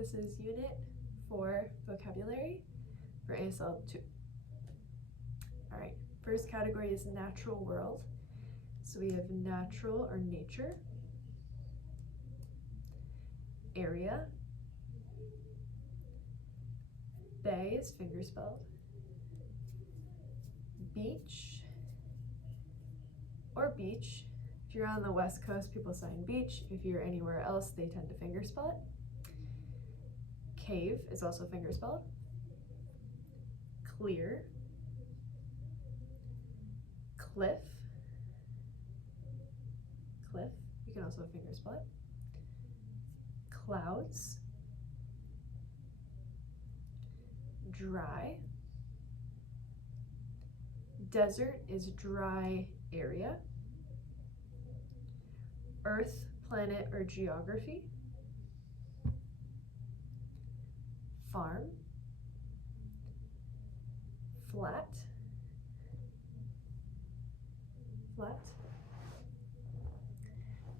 This is Unit 4 Vocabulary for ASL 2. Alright, first category is natural world. So we have natural or nature, area, bay is fingerspelled, beach or beach. If you're on the West Coast, people sign beach. If you're anywhere else, they tend to fingerspell it. Cave is also fingerspelled. Clear, cliff, you can also fingerspell it. Clouds, dry, desert is dry area, earth, planet, or geography, farm, flat,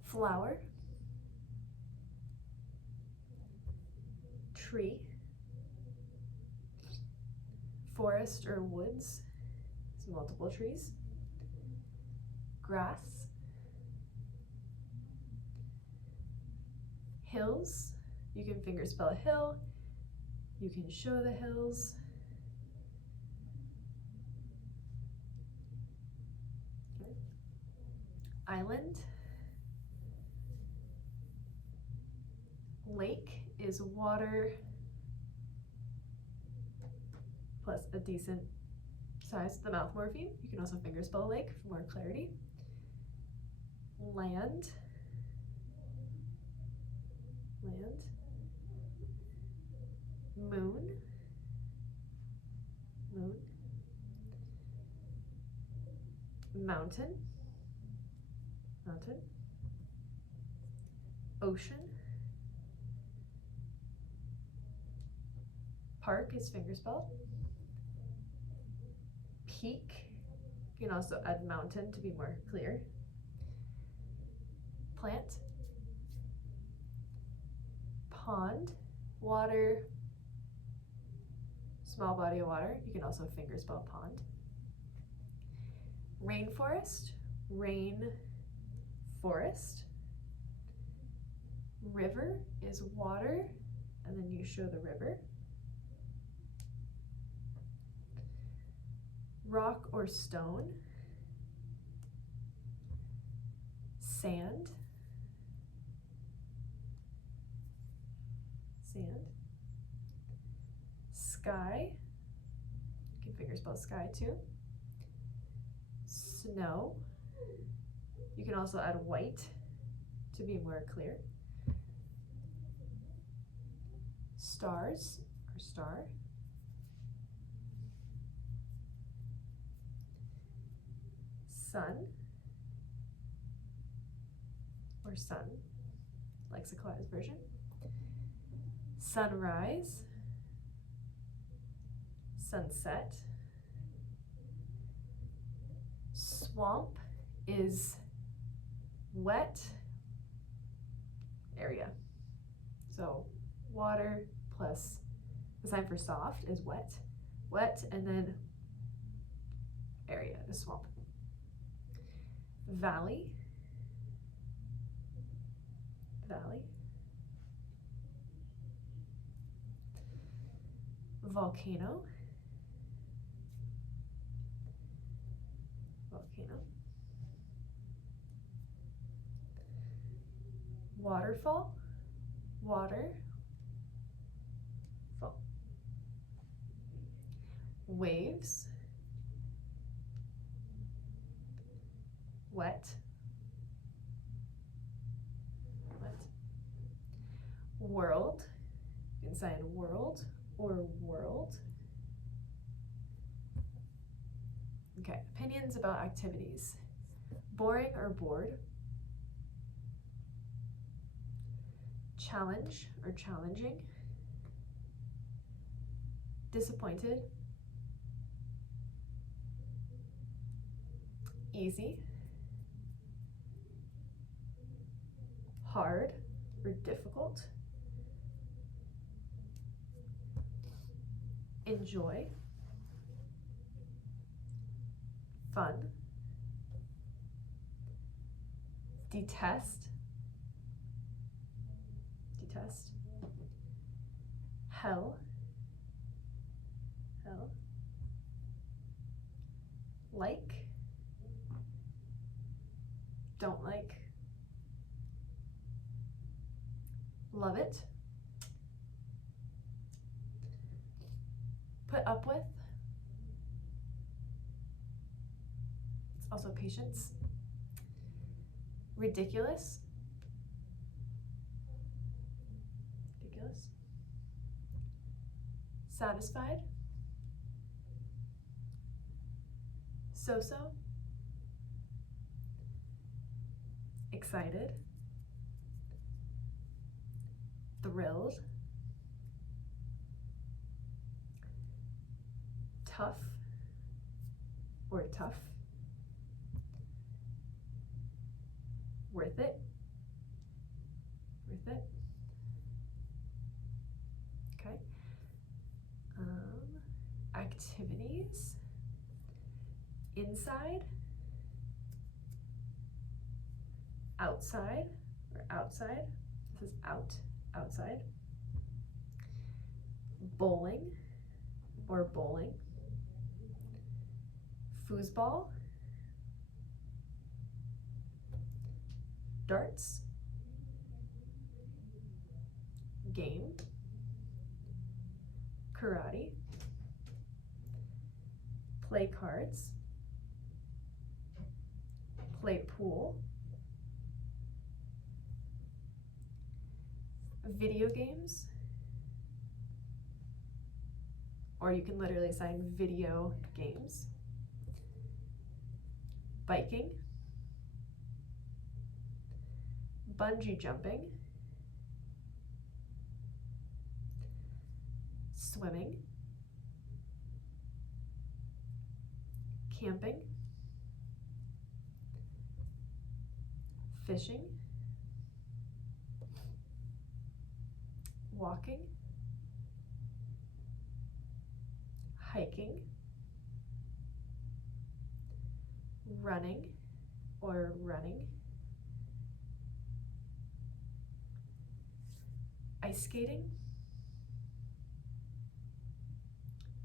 flower, tree, forest or woods, it's multiple trees, grass, hills, you can fingerspell hill, you can show the hills, okay. Island, lake is water plus a decent size to the mouth morpheme. You can also fingerspell lake for more clarity. Land, moon, mountain, ocean, park is fingerspelled, peak, you can also add mountain to be more clear, plant, pond, water, small body of water, you can also fingerspell pond, rainforest, forest, river is water, and then you show the river, rock or stone, sand, sky, you can fingerspell sky too, snow, you can also add white to be more clear, stars or star, sun or sun, lexicalized version, sunrise, sunset, swamp is wet area, so water plus the sign for soft is wet, and then area is swamp. Valley, volcano, waterfall, water, fall, waves, wet, world, you can sign world or world. Okay, opinions about activities. Boring or bored. Challenge or challenging. Disappointed. Easy. Hard or difficult. enjoy, fun, detest, hell, like, don't like, love it, put up with, it's also patience, ridiculous, satisfied, so-so, excited, thrilled, tough or tough, worth it, okay. Activities, inside, outside, this is outside, bowling or bowling, foosball, darts, game, karate, play cards, play pool, video games, or you can literally sign video games, biking, bungee jumping, swimming, camping, fishing, walking, hiking, running or running, ice skating,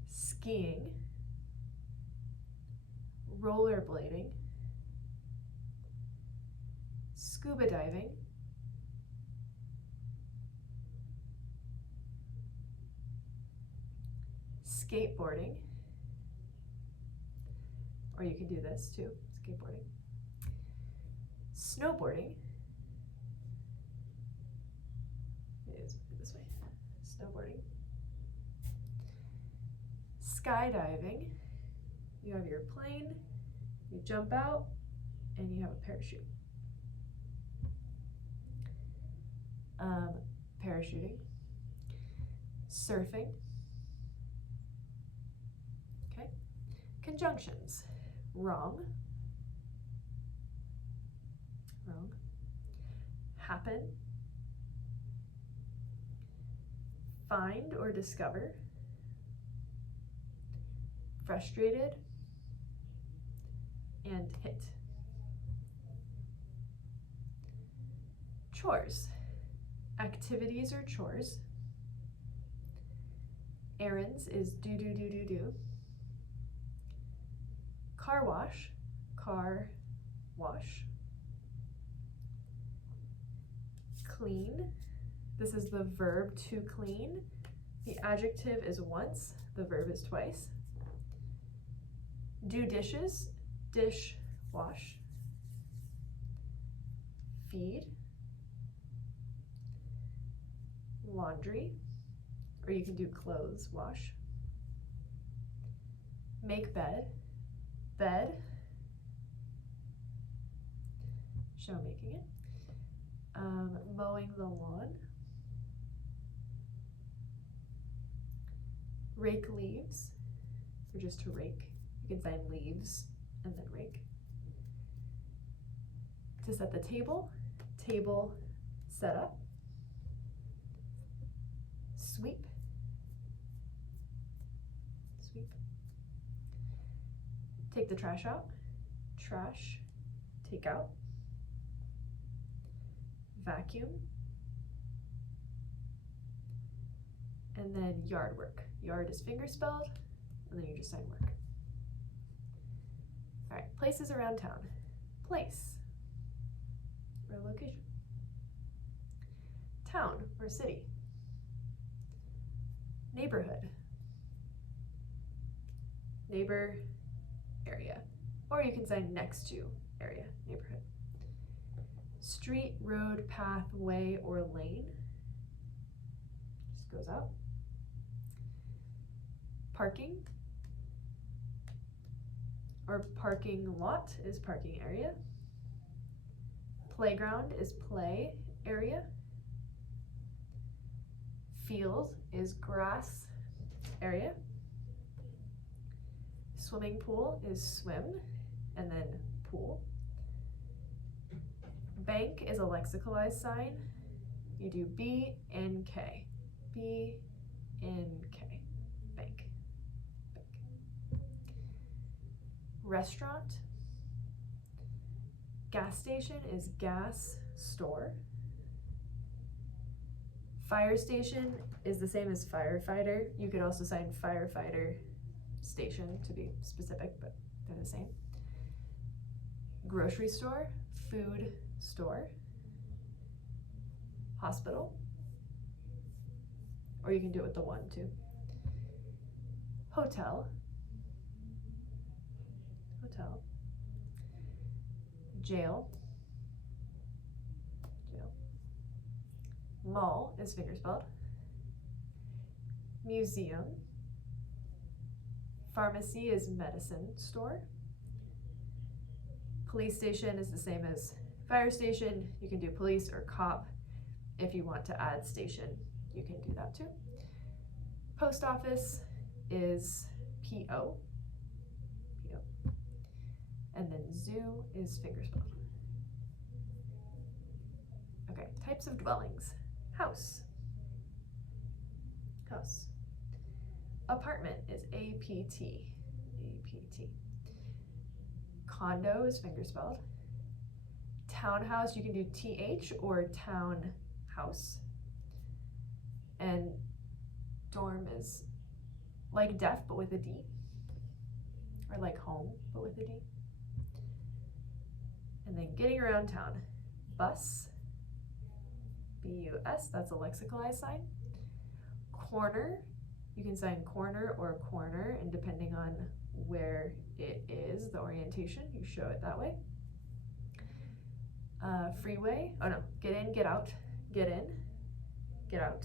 skiing, rollerblading, scuba diving, skateboarding, or you can do this too, skateboarding, snowboarding, this way, snowboarding, skydiving, you have your plane, you jump out, and you have a parachute. Parachuting, surfing, okay, conjunctions, wrong, happen, find or discover, frustrated, and hit. Chores, activities or chores. Errands is do. Car wash, car wash. Clean, this is the verb to clean. The adjective is once, the verb is twice. Do dishes, dish wash. Feed, laundry, or you can do clothes wash. Make bed, show making it. Mowing the lawn. Rake leaves, or just to rake. You can sign leaves and then rake. To set the table, table setup. Sweep. sweep. Take the trash out. Trash, take out. Vacuum. And then yard work. Yard is finger spelled, and then you just sign work. All right, places around town. Place, or location. Town, or city. Neighborhood. Neighbor, area. Or you can sign next to area, neighborhood. Street, road, path, way, or lane. Just goes out. Parking, or parking lot is parking area. Playground is play area. Field is grass area. Swimming pool is swim, and then pool. Bank is a lexicalized sign. You do B and K. B and K. Bank. Bank. Restaurant. Gas station is gas store. Fire station is the same as firefighter. You could also sign firefighter station to be specific, but they're the same. Grocery store, food store. Hospital, or you can do it with the one too. Hotel. Hotel. Jail. Jail. Mall is finger spelled. Museum. Pharmacy is medicine store. Police station is the same as fire station. You can do police or cop. If you want to add station, you can do that too. Post office is PO. PO. And then zoo is finger spelled. Okay, types of dwellings. House. House. Apartment is APT. APT. Condo is finger spelled. Townhouse, you can do TH or townhouse. And dorm is like deaf but with a D. Or like home but with a D. And then getting around town. Bus. BUS, that's a lexicalized sign. Corner, you can sign corner or corner, and depending on where it is, the orientation, you show it that way. Freeway, oh no, get in, get out, get in, get out.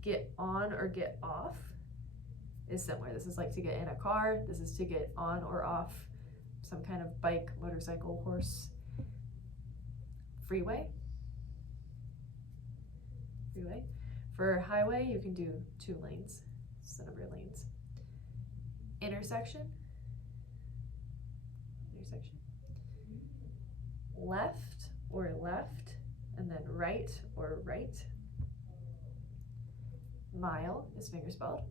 Get on or get off is similar. This is like to get in a car, this is to get on or off some kind of bike, motorcycle, horse. Freeway. Freeway. For highway, you can do 2 lanes. It's the number of lanes. Intersection. Intersection. Left or left, and then right or right. Mile is finger spelled.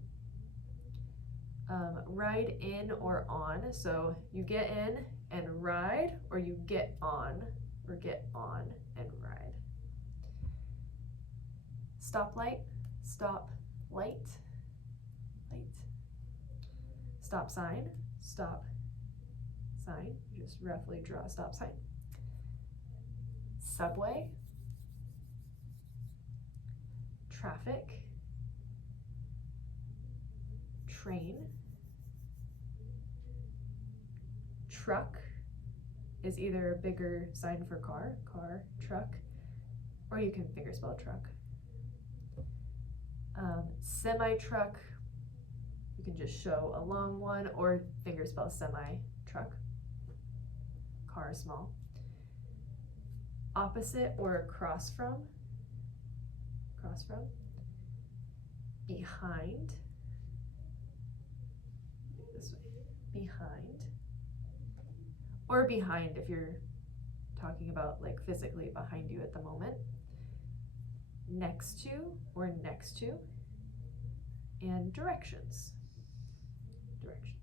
Ride in or on, so you get in and ride, or you get on and ride. Stoplight, stop, light, light. Stop sign, stop, sign. You just roughly draw a stop sign. Subway, traffic, train, truck is either a bigger sign for car, truck, or you can finger spell truck. Semi-truck, you can just show a long one, or finger spell semi-truck. Car, small. Opposite or across from. Behind. This way. Behind. Or behind if you're talking about like physically behind you at the moment. Next to or next to. and directions. Directions.